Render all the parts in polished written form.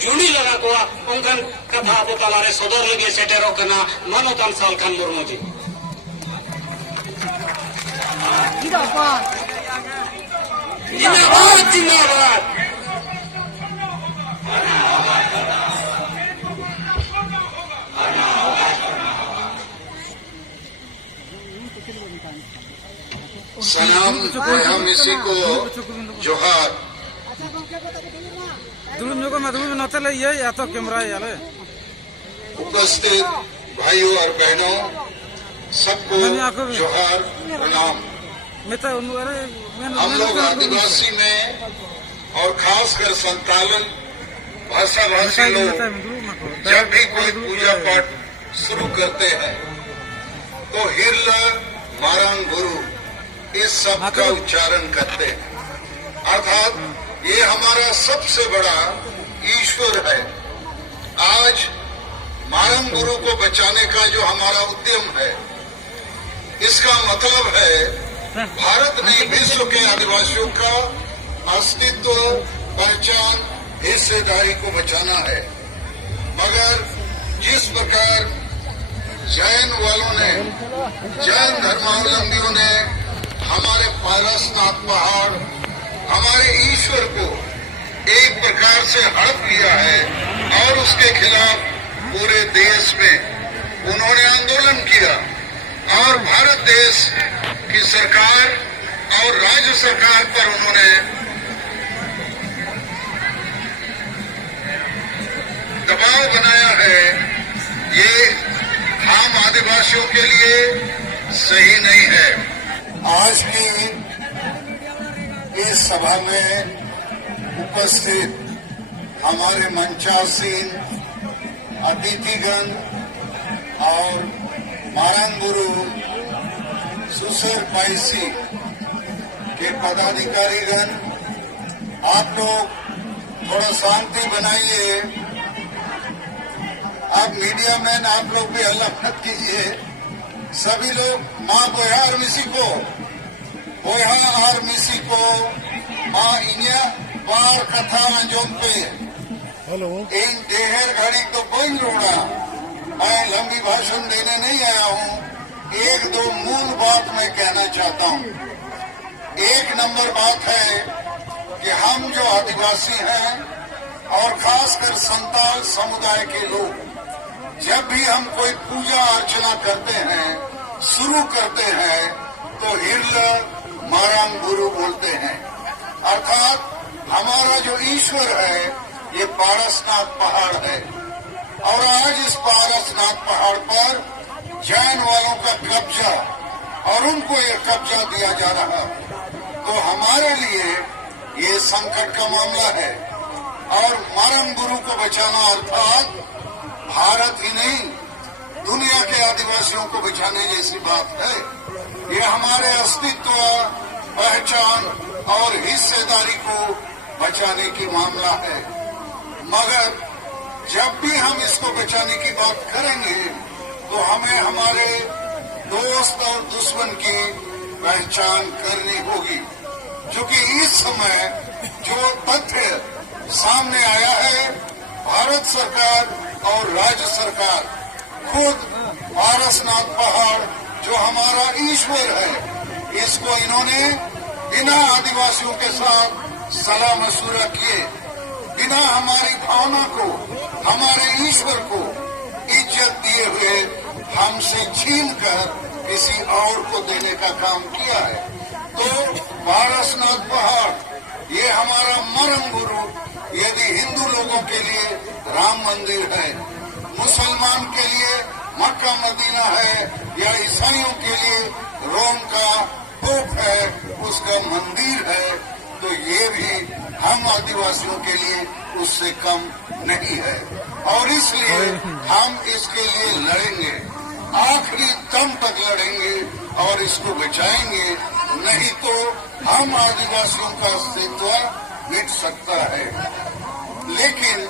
जुड़ी लगा को उनकन कथा अब तलारे सदर लगे सेटेरो कना मनोतन सालखान मुर्मू जी जिंदाबाद जिंदाबाद सलाम हम इसी को जोहार उपस्थित भाइयों और बहनों सबको जोहार प्रणाम। हम लोग आदिवासी में और खासकर संतालन भाषा भाषी लोग जब भी कोई पूजा पाठ शुरू करते हैं तो हिरल मारंग गुरु इस शब्द का उच्चारण करते हैं, अर्थात ये हमारा सबसे बड़ा ईश्वर है। आज मारंग गुरु को बचाने का जो हमारा उद्यम है, इसका मतलब है भारत ने विश्व के आदिवासियों का अस्तित्व, पहचान, हिस्सेदारी को बचाना है। मगर जिस प्रकार जैन वालों ने, जैन धर्मावलंबियों ने हमारे पारसनाथ पहाड़, हमारे ईश्वर को एक प्रकार से हड़प लिया है और उसके खिलाफ पूरे देश में उन्होंने आंदोलन किया और भारत देश की सरकार और राज्य सरकार पर उन्होंने दबाव बनाया है। ये हम आदिवासियों के लिए सही नहीं है। आज की इस सभा में उपस्थित हमारे मंचासीन अतिथिगण और मारंग गुरु सुसर पाइसी के पदाधिकारीगण, आप लोग थोड़ा शांति बनाइए। आप मीडिया मैन, आप लोग भी हल्ला मत कीजिए। सभी लोग माँ बोया और मिसी को माँ इन्या बार कथा अंजोम पे इन देहर घड़ी तो बंद रोड़ा। मैं लंबी भाषण देने नहीं आया हूँ, एक दो मूल बात मैं कहना चाहता हूँ। एक नंबर बात है कि हम जो आदिवासी हैं और खासकर संताल समुदाय के लोग, जब भी हम कोई पूजा अर्चना करते हैं, शुरू करते हैं, तो हिरल मारंग गुरु बोलते हैं। अर्थात हमारा जो ईश्वर है ये पारसनाथ पहाड़ है और आज इस पारसनाथ पहाड़ पर जैन वालों का कब्जा और उनको ये कब्जा दिया जा रहा है। तो हमारे लिए ये संकट का मामला है और मारंग गुरु को बचाना अर्थात भारत ही नहीं, दुनिया के आदिवासियों को बचाने जैसी बात है। ये हमारे अस्तित्व, पहचान और हिस्सेदारी को बचाने की मामला है। मगर जब भी हम इसको बचाने की बात करेंगे तो हमें हमारे दोस्त और दुश्मन की पहचान करनी होगी, क्योंकि इस समय जो तथ्य सामने आया है, भारत सरकार और राज्य सरकार खुद पारसनाथ पहाड़ जो हमारा ईश्वर है, इसको इन्होंने बिना आदिवासियों के साथ सलाह मशूरा किए, बिना हमारी भावना को, हमारे ईश्वर को इज्जत दिए हुए हमसे छीनकर किसी और को देने का काम किया है। तो पारसनाथ पहाड़ ये हमारा मारंग गुरु यदि हिंदू लोगों के लिए राम मंदिर है, मुसलमान के लिए मक्का मदीना है, या ईसाइयों के लिए रोम का पोप है, उसका मंदिर है, तो ये भी हम आदिवासियों के लिए उससे कम नहीं है। और इसलिए हम इसके लिए लड़ेंगे, आखिरी दम तक लड़ेंगे और इसको बचाएंगे, नहीं तो हम आदिवासियों का अस्तित्व मिट सकता है। लेकिन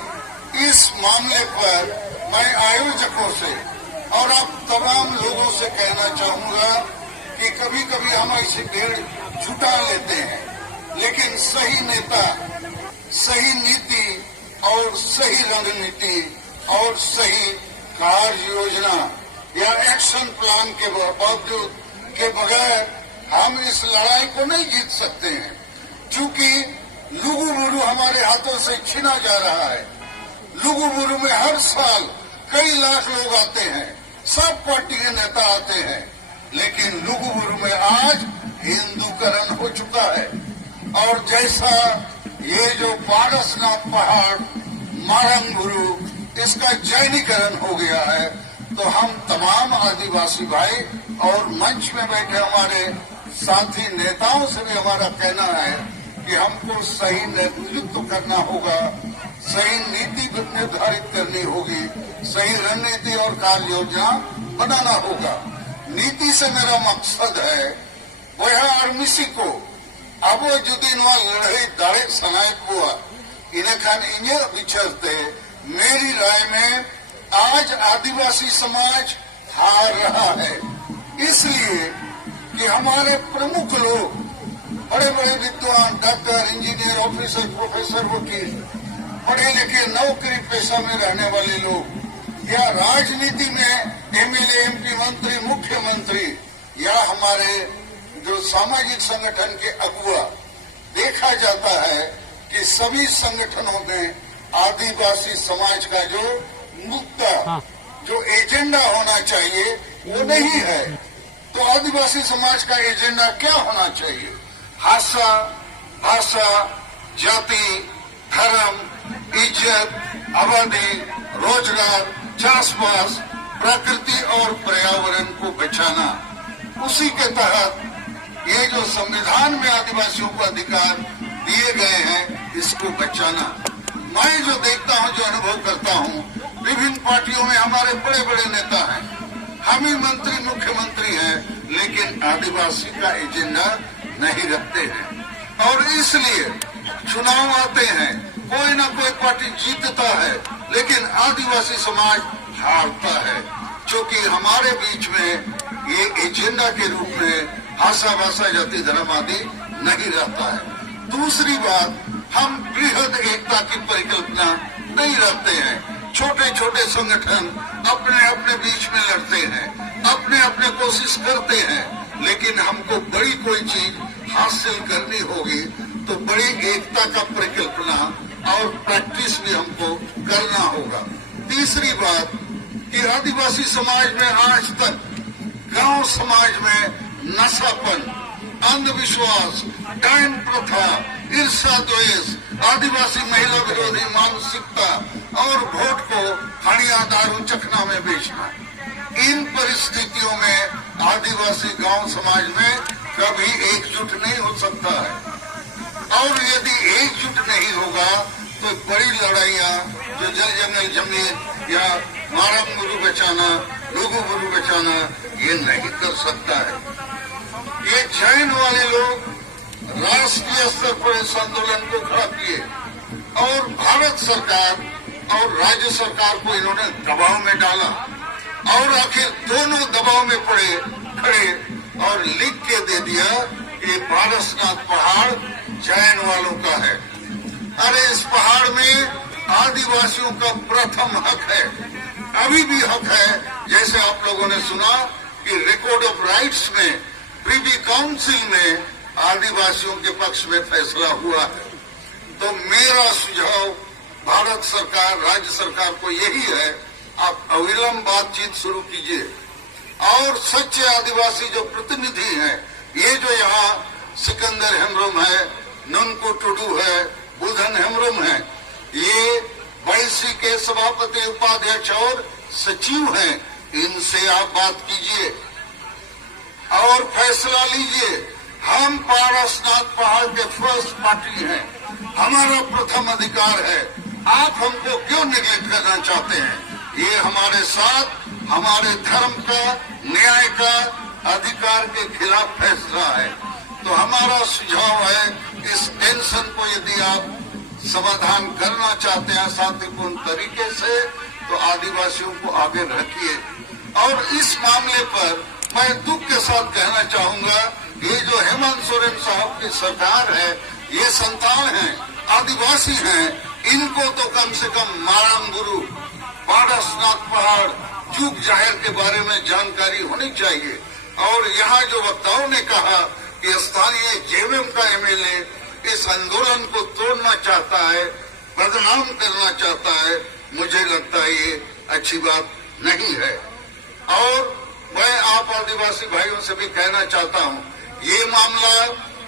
इस मामले पर मैं आयोजकों से और अब तमाम लोगों से कहना चाहूंगा कि कभी कभी हम ऐसी भीड़ जुटा लेते हैं, लेकिन सही नेता, सही नीति और सही रणनीति और सही कार्य योजना या एक्शन प्लान के बावजूद के बगैर हम इस लड़ाई को नहीं जीत सकते हैं, क्योंकि लुगुबुरु हमारे हाथों से छीना जा रहा है। लुगुबुरु में हर साल कई लाख लोग आते हैं, सब पार्टी के नेता आते हैं, लेकिन लुगुबुरु में आज हिंदूकरण हो चुका है। और जैसा ये जो पारसनाथ पहाड़ मारंगुरु इसका जैनीकरण हो गया है, तो हम तमाम आदिवासी भाई और मंच में बैठे हमारे साथी नेताओं से भी हमारा कहना है कि हमको सही नेतृत्व करना होगा, सही नीति निर्धारित करनी होगी, सही रणनीति और कार्य योजना बनाना होगा। नीति से मेरा मकसद है वह आर्मिसी को अब जुदी लड़ाई दाड़े सनायक हुआ इनखान इन विचारते मेरी राय में आज आदिवासी समाज हार रहा है, इसलिए कि हमारे प्रमुख लोग बड़े बड़े विद्वान, डॉक्टर, इंजीनियर, ऑफिसर, प्रोफेसर, वकील, पढ़े लिखे नौकरी पेशा में रहने वाले लोग या राजनीति में एमएलए, एमपी, मंत्री, मुख्यमंत्री या हमारे जो सामाजिक संगठन के अगुआ, देखा जाता है कि सभी संगठनों में आदिवासी समाज का जो मुद्दा, जो एजेंडा होना चाहिए वो नहीं है। तो आदिवासी समाज का एजेंडा क्या होना चाहिए? भाषा, जाति, धर्म, इज्जत, आबादी, रोजगार, चाषबास, प्रकृति और पर्यावरण को बचाना। उसी के तहत ये जो संविधान में आदिवासियों को अधिकार दिए गए हैं, इसको बचाना। मैं जो देखता हूं, जो अनुभव करता हूं, विभिन्न पार्टियों में हमारे बड़े बड़े नेता हैं, हम ही मंत्री, मुख्यमंत्री हैं, लेकिन आदिवासी का एजेंडा नहीं रखते हैं। और इसलिए चुनाव आते हैं, कोई ना कोई पार्टी जीतता है, लेकिन आदिवासी समाज हारता है, क्योंकि हमारे बीच में ये एजेंडा के रूप में भाषा, जाति, धर्म आदि नहीं रहता है। दूसरी बात, हम बृहद एकता की परिकल्पना नहीं रखते हैं। छोटे छोटे संगठन अपने अपने बीच में लड़ते हैं, अपने अपने कोशिश करते हैं, लेकिन हमको बड़ी कोई चीज हासिल करनी होगी तो बड़ी एकता का परिकल्पना और प्रैक्टिस भी हमको करना होगा। तीसरी बात कि आदिवासी समाज में आज तक गांव समाज में नशापन, अंधविश्वास, डायन प्रथा, ईर्षा, द्वेष, आदिवासी महिला विरोधी मानसिकता और वोट को हड़िया दारू चखना में बेचना, इन परिस्थितियों में आदिवासी गांव समाज में कभी एकजुट नहीं हो सकता है। और यदि एकजुट नहीं होगा तो बड़ी लड़ाइयां जो जल जंगल जमीन या मारंगुरु बचाना, लुगुबुरु बचाना, ये नहीं कर सकता है। ये जैन वाले लोग राष्ट्रीय स्तर पर इस आंदोलन को खड़ा किए और भारत सरकार और राज्य सरकार को इन्होंने दबाव में डाला और आखिर दोनों दबाव में खड़े और लिख के दे दिया कि पारसनाथ पहाड़ जैन वालों का है। अरे इस पहाड़ में आदिवासियों का प्रथम हक है, अभी भी हक है। जैसे आप लोगों ने सुना कि रिकॉर्ड ऑफ राइट्स में प्रीवी काउंसिल में आदिवासियों के पक्ष में फैसला हुआ है। तो मेरा सुझाव भारत सरकार, राज्य सरकार को यही है, आप अविलंब बातचीत शुरू कीजिए और सच्चे आदिवासी जो प्रतिनिधि हैं, ये जो यहाँ सिकंदर हेम्ब्रोम है, ननको टुडू है, बुधन हेम्ब्रोम है, ये वाईसी के सभापति, उपाध्यक्ष और सचिव हैं, इनसे आप बात कीजिए और फैसला लीजिए। हम पारसनाथ पहाड़ के फर्स्ट पार्टी हैं, हमारा प्रथम अधिकार है, आप हमको क्यों निगलेक्ट करना चाहते हैं? ये हमारे साथ हमारे धर्म का, न्याय का, अधिकार के खिलाफ फैसला है। तो हमारा सुझाव है, इस टेंशन को यदि आप समाधान करना चाहते हैं शांतिपूर्ण तरीके से, तो आदिवासियों को आगे रखिए। और इस मामले पर मैं दुख के साथ कहना चाहूंगा, ये जो हेमंत सोरेन साहब की सरकार है, ये संतान है, आदिवासी हैं, इनको तो कम से कम मारंगुरु, पारसनाथ पहाड़, चूक जाहिर के बारे में जानकारी होनी चाहिए। और यहाँ जो वक्ताओं ने कहा कि स्थानीय जेवीएम का एमएलए इस आंदोलन को तोड़ना चाहता है, बदनाम करना चाहता है, मुझे लगता है ये अच्छी बात नहीं है। और मैं आप आदिवासी भाइयों से भी कहना चाहता हूँ, ये मामला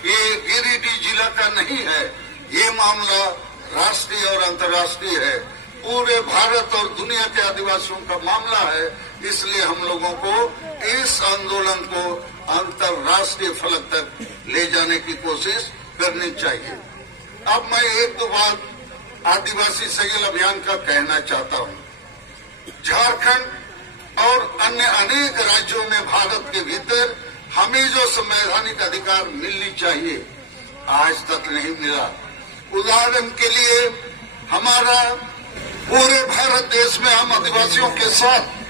ये गिरिडीह जिला का नहीं है, ये मामला राष्ट्रीय और अंतर्राष्ट्रीय है, पूरे भारत और दुनिया के आदिवासियों का मामला है। इसलिए हम लोगों को इस आंदोलन को अंतर्राष्ट्रीय फलक तक ले जाने की कोशिश करनी चाहिए। अब मैं एक दो बात आदिवासी सहयोग अभियान का कहना चाहता हूँ। झारखंड और अन्य अनेक राज्यों में भारत के भीतर हमें जो संवैधानिक अधिकार मिलनी चाहिए, आज तक नहीं मिला। उदाहरण के लिए हमारा पूरे भारत देश में हम आदिवासियों के साथ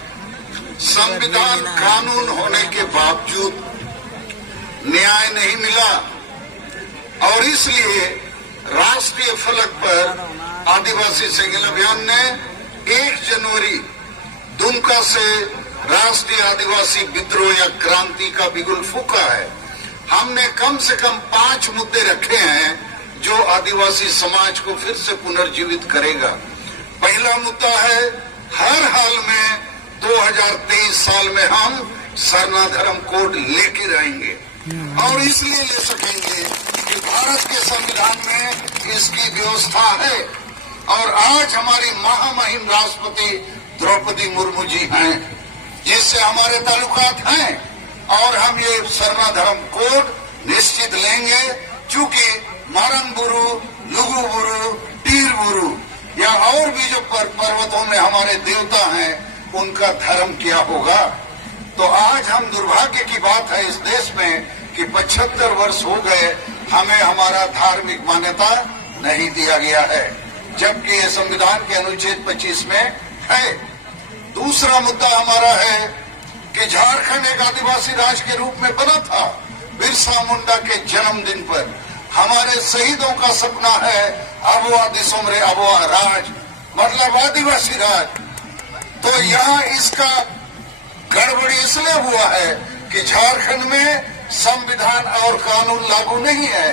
संविधान कानून होने के बावजूद न्याय नहीं मिला और इसलिए राष्ट्रीय फलक पर आदिवासी सहयोग अभियान ने 1 जनवरी दुमका से राष्ट्रीय आदिवासी विद्रोह या क्रांति का बिगुल फूंका है। हमने कम से कम 5 मुद्दे रखे हैं जो आदिवासी समाज को फिर से पुनर्जीवित करेगा। पहला मुद्दा है, हर हाल में 2023 साल में हम सरना धर्म कोड लेकर आएंगे और इसलिए ले सकेंगे कि भारत के संविधान में इसकी व्यवस्था है। और आज हमारी महामहिम राष्ट्रपति द्रौपदी मुर्मू जी हैं, जिससे हमारे ताल्लुकात हैं और हम ये सरना धर्म कोड निश्चित लेंगे। चूंकि मारंगुरु, लुगुबुरु, टीरबुरु या और भी जो पर्वतों में हमारे देवता हैं, उनका धर्म क्या होगा। तो आज हम दुर्भाग्य की बात है इस देश में कि 75 वर्ष हो गए हमें हमारा धार्मिक मान्यता नहीं दिया गया है, जबकि ये संविधान के अनुच्छेद 25 में है। दूसरा मुद्दा हमारा है कि झारखंड एक आदिवासी राज्य के रूप में बना था बिरसा मुंडा के जन्मदिन पर। हमारे शहीदों का सपना है अबुआ दिसुमरे अबुआ राज, मतलब आदिवासी राज। तो यहाँ इसका गड़बड़ी इसलिए हुआ है कि झारखंड में संविधान और कानून लागू नहीं है।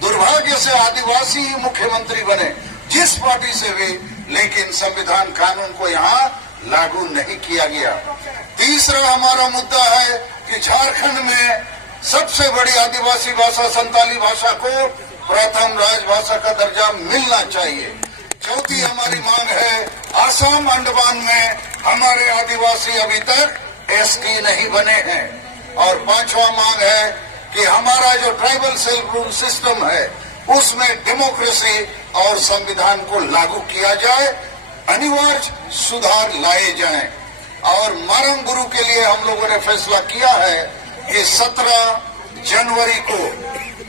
दुर्भाग्य से आदिवासी ही मुख्यमंत्री बने जिस पार्टी से भी, लेकिन संविधान कानून को यहाँ लागू नहीं किया गया। तीसरा हमारा मुद्दा है कि झारखंड में सबसे बड़ी आदिवासी भाषा संताली भाषा को प्रथम राजभाषा का दर्जा मिलना चाहिए। चौथी हमारी मांग है, आसाम अंडमान में हमारे आदिवासी अभी तक एसटी नहीं बने हैं। और पांचवा मांग है कि हमारा जो ट्राइबल सेल्फ रूल सिस्टम है उसमें डेमोक्रेसी और संविधान को लागू किया जाए, अनिवार्य सुधार लाए जाएं। और मारंगुरु के लिए हम लोगों ने फैसला किया है कि 17 जनवरी को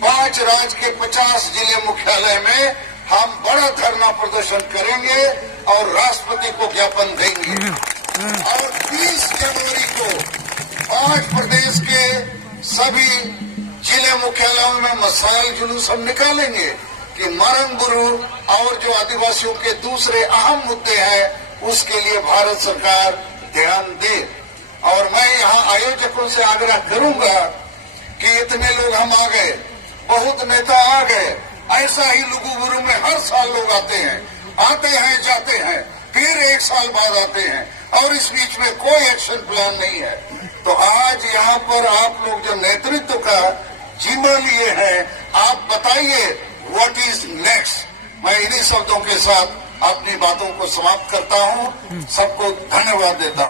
5 राज्य के 50 जिले मुख्यालय में हम बड़ा धरना प्रदर्शन करेंगे और राष्ट्रपति को ज्ञापन देंगे। और 30 जनवरी को 5 प्रदेश के सभी जिले मुख्यालयों में मसाइल जुलूस हम निकालेंगे कि मारंगुरु और जो आदिवासियों के दूसरे अहम मुद्दे हैं उसके लिए भारत सरकार ध्यान दे। और मैं यहाँ आयोजकों से आग्रह करूंगा कि इतने लोग हम आ गए, बहुत नेता आ गए, ऐसा ही लुगुबुरु में हर साल लोग आते हैं जाते हैं, फिर 1 साल बाद आते हैं और इस बीच में कोई एक्शन प्लान नहीं है। तो आज यहाँ पर आप लोग जो नेतृत्व का जिम्मा लिए हैं, आप बताइए व्हाट इज नेक्स्ट। मैं इन्हीं शब्दों के साथ अपनी बातों को समाप्त करता हूँ। सबको धन्यवाद देता हूँ।